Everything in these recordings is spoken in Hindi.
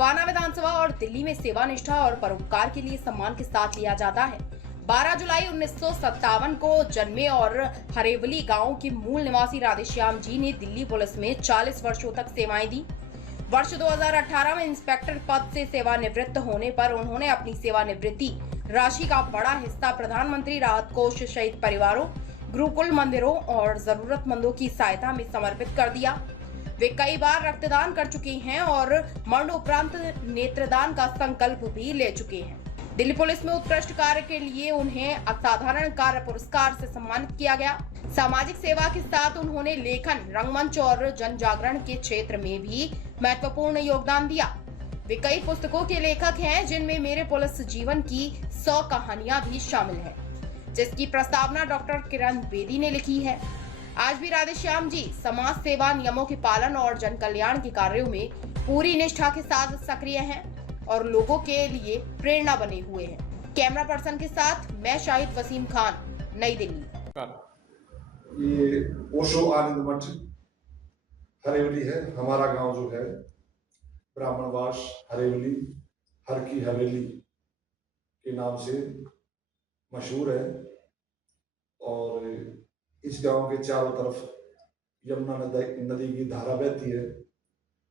बवाना विधानसभा और दिल्ली में सेवा निष्ठा और परोपकार के लिए सम्मान के साथ लिया जाता है। 12 जुलाई 1957 को जन्मे और हरेवली गांव के मूल निवासी राधेश्याम जी ने दिल्ली पुलिस में 40 वर्षों तक सेवाएं दी। वर्ष 2018 में इंस्पेक्टर पद से सेवानिवृत्त होने पर उन्होंने अपनी सेवानिवृत्ति राशि का बड़ा हिस्सा प्रधानमंत्री राहत कोष शहीद परिवारों, गुरुकुल मंदिरों और जरूरतमंदों की सहायता में समर्पित कर दिया। वे कई बार रक्तदान कर चुके हैं और मरणोपरांत नेत्रदान का संकल्प भी ले चुके हैं। दिल्ली पुलिस में उत्कृष्ट कार्य के लिए उन्हें असाधारण कार्य पुरस्कार से सम्मानित किया गया। सामाजिक सेवा के साथ उन्होंने लेखन, रंगमंच और जन जागरण के क्षेत्र में भी महत्वपूर्ण योगदान दिया। वे कई पुस्तकों के लेखक हैं, जिनमें मेरे पुलिस जीवन की 100 कहानियां भी शामिल हैं, जिसकी प्रस्तावना डॉक्टर किरण बेदी ने लिखी है। आज भी राधेश्याम जी समाज सेवा, नियमों के पालन और जन कल्याण के कार्यों में पूरी निष्ठा के साथ सक्रिय हैं और लोगों के लिए प्रेरणा बने हुए हैं। कैमरा पर्सन के साथ मैं शाहिद वसीम खान, नई दिल्ली। ये ओशो आनंद मठ हरेवली है। हमारा गांव जो है ब्राह्मणवास हरेवली, हर की हवेली के नाम से मशहूर है। और इस गांव के चारों तरफ यमुना नदी की धारा बहती है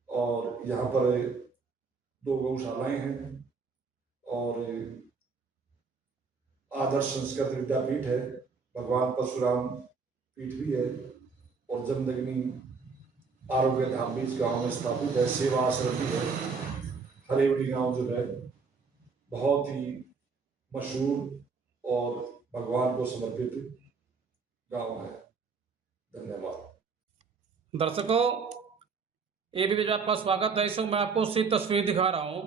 और यहाँ पर 2 गौशालाएं हैं और आदर्श संस्कृत विद्यापीठ है, भगवान परशुराम पीठ भी है और जमदग्नि आरोग्य धाम भी इस गाँव में स्थापित है। सेवा आश्रम भी है। हरेवली गांव जो है बहुत ही मशहूर और भगवान को समर्पित गांव है। धन्यवाद। दर्शकों, एबीपी में आपका स्वागत है। इसमें मैं आपको उसकी तस्वीर दिखा रहा हूँ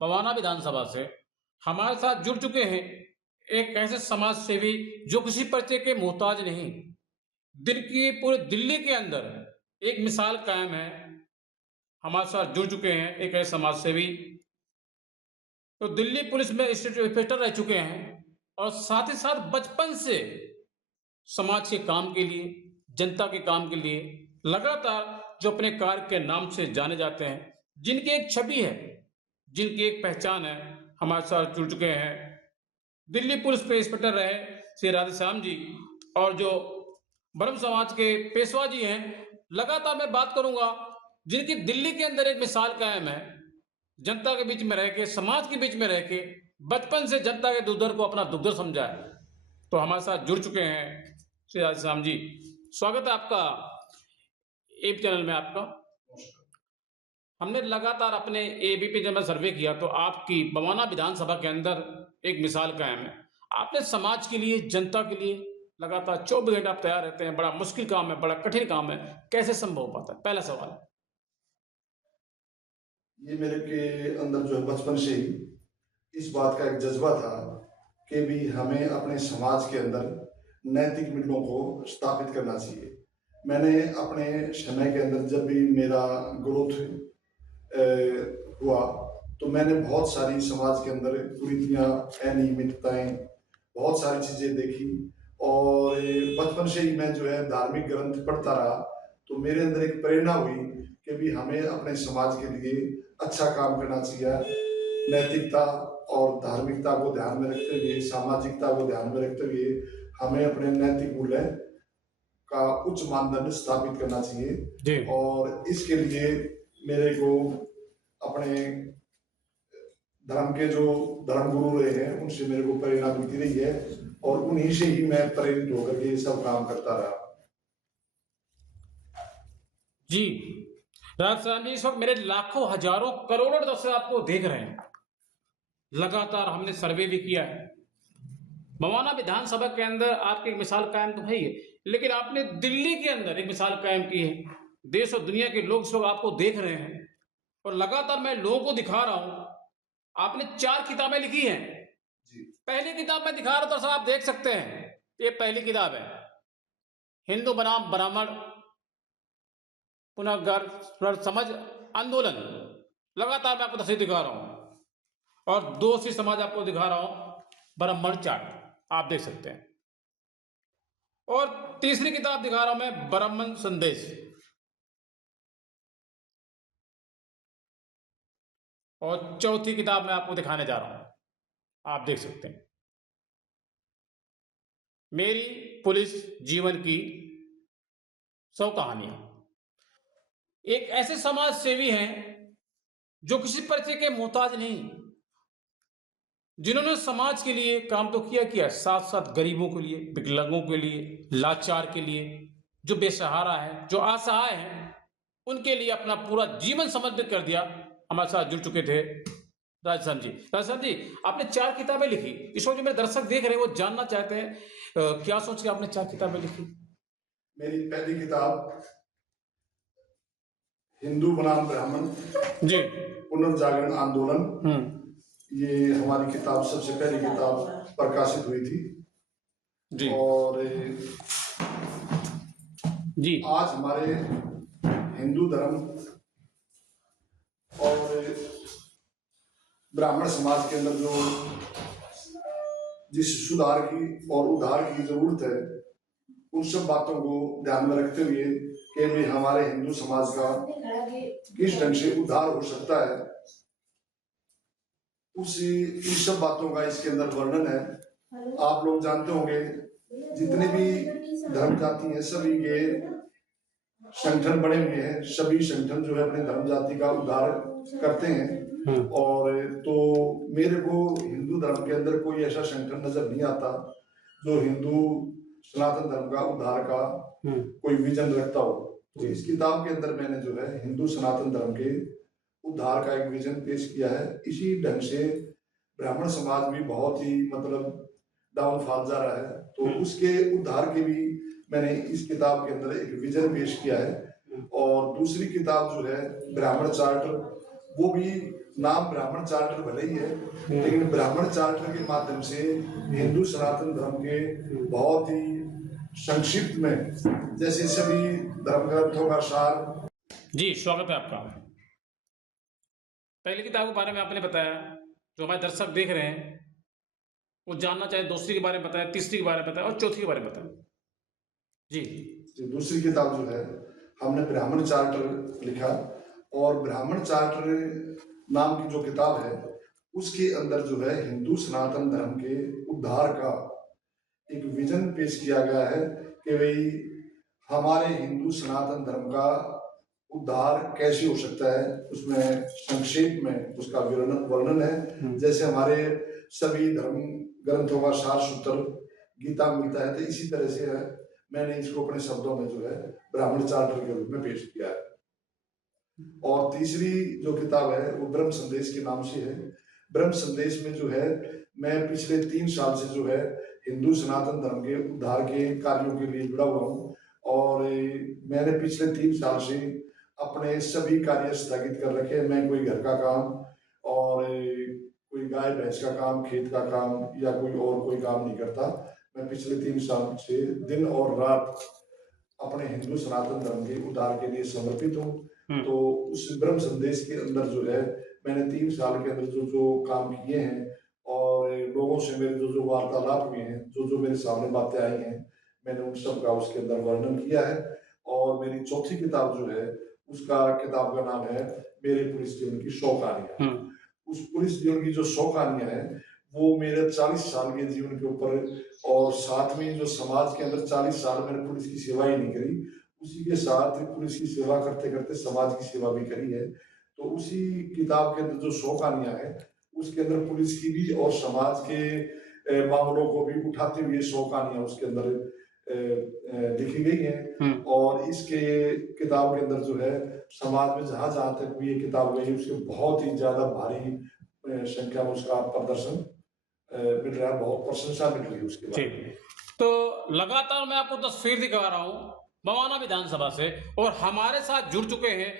बवाना विधानसभा से। हमारे साथ जुड़ चुके हैं एक ऐसे समाज सेवी जो किसी परिचय के मोहताज नहीं, दिन की पूरे दिल्ली के अंदर एक मिसाल कायम है। हमारे साथ जुड़ चुके हैं एक ऐसे समाज सेवी तो दिल्ली पुलिस में इंस्पेक्टर रह चुके हैं और साथ ही साथ बचपन से समाज के काम के लिए, जनता के काम के लिए लगातार जो अपने कार्य के नाम से जाने जाते हैं, जिनकी एक छवि है, जिनकी एक पहचान है, हमारे साथ जुड़ चुके हैं दिल्ली पुलिस के इंस्पेक्टर रहे श्री राधेश्याम जी और जो ब्रह्म समाज के पेशवा जी हैं। लगातार मैं बात करूंगा जिनकी दिल्ली के अंदर एक मिसाल कायम है, जनता के बीच में रह के, समाज के बीच में रह के, बचपन से जनता के दुर्दर को अपना दुर्दर समझा है। तो हमारे साथ जुड़ चुके हैं श्री राधेश्याम जी। स्वागत है आपका एबीपी चैनल में। आपका हमने लगातार अपने एबीपी जब सर्वे किया तो आपकी बवाना विधानसभा के अंदर एक मिसाल कायम है। आपने समाज के लिए, जनता के लिए लगातार 24 घंटे आप तैयार रहते हैं। बड़ा मुश्किल काम है, बड़ा कठिन काम है, कैसे संभव हो पाता है? पहला सवाल। ये मेरे के अंदर जो है बचपन से ही इस बात का एक जज्बा था कि भी हमें अपने समाज के अंदर नैतिक मूल्यों को स्थापित करना चाहिए। मैंने अपने समय के अंदर जब भी मेरा ग्रोथ हुआ तो मैंने बहुत सारी समाज के अंदर कुरीतियाँ, अनियमितताएं, बहुत सारी चीजें देखी और बचपन से ही मैं जो है धार्मिक ग्रंथ पढ़ता रहा। तो मेरे अंदर एक प्रेरणा हुई कि भी हमें अपने समाज के लिए अच्छा काम करना चाहिए। नैतिकता और धार्मिकता को ध्यान में रखते हुए, सामाजिकता को ध्यान में रखते हुए हमें अपने नैतिक मूल्य का उच्च मानदंड स्थापित करना चाहिए। और इसके लिए मेरे को अपने धर्म के जो धर्म गुरु रहे हैं उनसे मेरे को प्रेरणा मिलती रही है और उन्हीं से ही मैं प्रेरित होकर के सब काम करता रहा। जी राधेश्याम जी, इस वक्त मेरे लाखों, हजारों, करोड़ों दर्शक आपको देख रहे हैं। लगातार हमने सर्वे भी किया है। बवाना विधानसभा के अंदर आपकी एक मिसाल कायम तो है ही, लेकिन आपने दिल्ली के अंदर एक मिसाल कायम की है। देश और दुनिया के लोग इस वक्त आपको देख रहे हैं और लगातार मैं लोगों को दिखा रहा हूं। आपने 4 किताबें लिखी हैं। पहली किताब मैं दिखा रहा था, आप देख सकते हैं, ये पहली किताब है, हिंदू बनाम ब्राह्मण पुनर्गढ़ समझ आंदोलन। लगातार मैं आपको तस्वीर दिखा रहा हूं और दूसरी समाज आपको दिखा रहा हूं, ब्राह्मण चार्ट, आप देख सकते हैं। और तीसरी किताब दिखा रहा हूं मैं, ब्राह्मण संदेश। और चौथी किताब मैं आपको दिखाने जा रहा हूं, आप देख सकते हैं, मेरी पुलिस जीवन की 100 कहानियां। एक ऐसे समाज सेवी हैं जो किसी परिचय के मोहताज नहीं, जिन्होंने समाज के लिए काम तो किया, साथ साथ गरीबों के लिए, विकलांगों के लिए, लाचार के लिए, जो बेसहारा है, जो असहाय हैं, उनके लिए अपना पूरा जीवन समर्पित कर दिया। हमारे साथ जुड़ चुके थे राजस्थान जी। राजस्थान जी, आपने 4 किताबें लिखी। इस वक्त जो मेरे दर्शक देख रहे हैं वो जानना चाहते हैं क्या सोच के आपने 4 किताबें लिखी? मेरी पहली किताब हिंदू बनाम ब्राह्मण जी। पुनर्जागरण आंदोलन, ये हमारी किताब सबसे पहली किताब प्रकाशित हुई थी जी। और जी। आज हमारे हिंदू धर्म और ब्राह्मण समाज के अंदर जो जिस सुधार की और उद्धार की जरूरत है, उन सब बातों को ध्यान में रखते हुए कि भी हमारे हिंदू समाज का किस ढंग से उद्धार हो सकता है, उन सब बातों का इसके अंदर वर्णन है। आप लोग जानते होंगे जितने भी धर्म जाति हैं सभी के संगठन बने हुए हैं, सभी संगठन जो है अपने धर्म जाति का उद्धार करते हैं। और तो मेरे को हिंदू धर्म के अंदर कोई ऐसा संगठन नजर नहीं आता जो हिंदू सनातन धर्म का उद्धार का कोई विजन रखता हो। तो इस किताब के अंदर मैंने जो है हिंदू सनातन धर्म के उद्धार का एक विजन पेश किया है। इसी ढंग से ब्राह्मण समाज भी बहुत ही मतलब डाउनफॉल जा रहा है, तो उसके उद्धार के भी मैंने इस किताब के अंदर एक विजन पेश किया है। और दूसरी किताब जो है ब्राह्मण चार्टर, वो भी नाम ब्राह्मण चार्टर भले ही है, लेकिन ब्राह्मण चार्टर के माध्यम से हिंदू सनातन धर्म के बहुत ही संक्षिप्त में, जैसे सभी धर्म ग्रंथों का सार। जी, स्वागत है आपका। पहली किताब के बारे में आपने बताया, जो हमारे दर्शक देख रहे हैं वो जानना चाहे, दूसरी के बारे में बताया, तीसरी के बारे में बताया और चौथी के बारे में बताया। जी। दूसरी किताब जो है हमने ब्राह्मण चार्टर लिखा, और ब्राह्मण चार्टर नाम की जो किताब है उसके अंदर जो है हिंदू सनातन धर्म के उद्धार का एक विजन पेश किया गया है कि भाई हमारे हिंदू सनातन धर्म का उद्धार कैसे हो सकता है। उसमें संक्षेप में उसका वर्णन है। जैसे हमारे सभी धर्म ग्रंथों का सार सूत्र गीता मिलता है, तो इसी तरह से है मैंने इसको अपने शब्दों में जो है ब्राह्मण चार्टर के रूप में पेश किया है। और तीसरी जो किताब है वो ब्रह्म संदेश के नाम से है। ब्रह्म संदेश में जो है मैं पिछले 3 साल से जो है हिंदू सनातन धर्म के उद्धार के कार्यों के लिए जुड़ा हुआ हूँ, और मैंने पिछले 3 साल से अपने सभी कार्य स्थगित कर रखे। मैं कोई घर का काम और कोई गाय भैंस का काम, खेत का काम या कोई और कोई काम नहीं करता। मैं पिछले 3 साल से दिन और रात अपने हिंदू सनातन धर्म के उद्धार के लिए समर्पित हूँ। तो उस ब्रह्म संदेश के अंदर जो है मैंने 3 साल के अंदर जो जो काम किए हैं और लोगों से मेरे जो जो वार्तालाप हुए हैं, जो जो मेरे सामने बातें आई हैं, मैंने उन सब का उसके अंदर वर्णन किया है। और मेरी चौथी किताब जो है उसका किताब का नाम है मेरे पुलिस जीवन की 100 कहानियां। उस पुलिस जीवन की जो 100 कहानियां हैं वो मेरे 40 साल के जीवन के ऊपर, और साथ में जो समाज के अंदर 40 साल मैंने पुलिस की सेवा ही नहीं करी, उसी के साथ पुलिस की सेवा करते करते समाज की सेवा भी करी है। तो उसी किताब के अंदर जो 100 कहानियां हैं उसके अंदर पुलिस की भी और समाज के मामलों को भी उठाते हुए 100 कहानियां उसके अंदर लिखी गई हैं। और इसके किताब के अंदर जो है समाज में जहां जहां तक भी ये किताब गई उसके बहुत ही ज्यादा भारी संख्या में उसका प्रदर्शन मिल रहा है, बहुत प्रशंसा मिल रही है उसके बाद। तो लगातार मैं आपको तस्वीर दिखा रहा हूँ बवाना विधानसभा से, और हमारे साथ जुड़ चुके हैं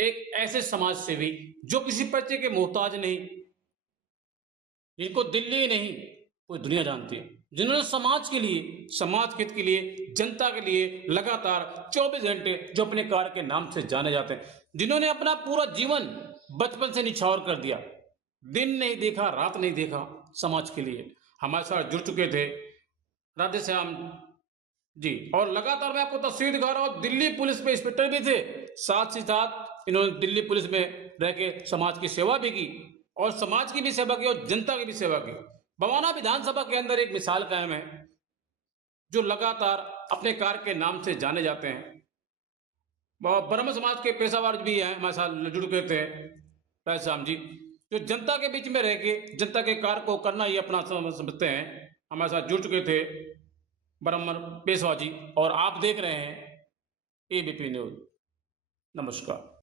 एक ऐसे समाज सेवी जो किसी परिचय के मोहताज नहीं, जिनको दिल्ली नहीं पूरी दुनिया जानती है, जिन्होंने समाज के लिए, समाज हित के लिए, जनता के लिए लगातार 24 घंटे, जो अपने कार्य के नाम से जाने जाते हैं, जिन्होंने अपना पूरा जीवन बचपन से निछावर कर दिया, दिन नहीं देखा, रात नहीं देखा समाज के लिए। हमारे साथ जुड़ चुके थे राधेश्याम जी। और लगातार मैं आपको तस्वीर दिखा रहा हूँ, दिल्ली पुलिस में इंस्पेक्टर भी थे, साथ ही साथ इन्होंने दिल्ली पुलिस में रह के समाज की सेवा भी की और समाज की भी सेवा की और जनता की भी सेवा की। बवाना विधानसभा के अंदर एक मिसाल कायम है, जो लगातार अपने कार्य के नाम से जाने जाते हैं। ब्रह्म समाज के पेशावर भी हैं, हमारे साथ जुड़ गए थे राय श्याम जी, जो जनता के बीच में रह के जनता के कार्य को करना ही अपना समझते हैं। हमारे साथ जुड़ चुके थे ब्रह्म पेशवा जी, और आप देख रहे हैं एबीपी न्यूज। नमस्कार।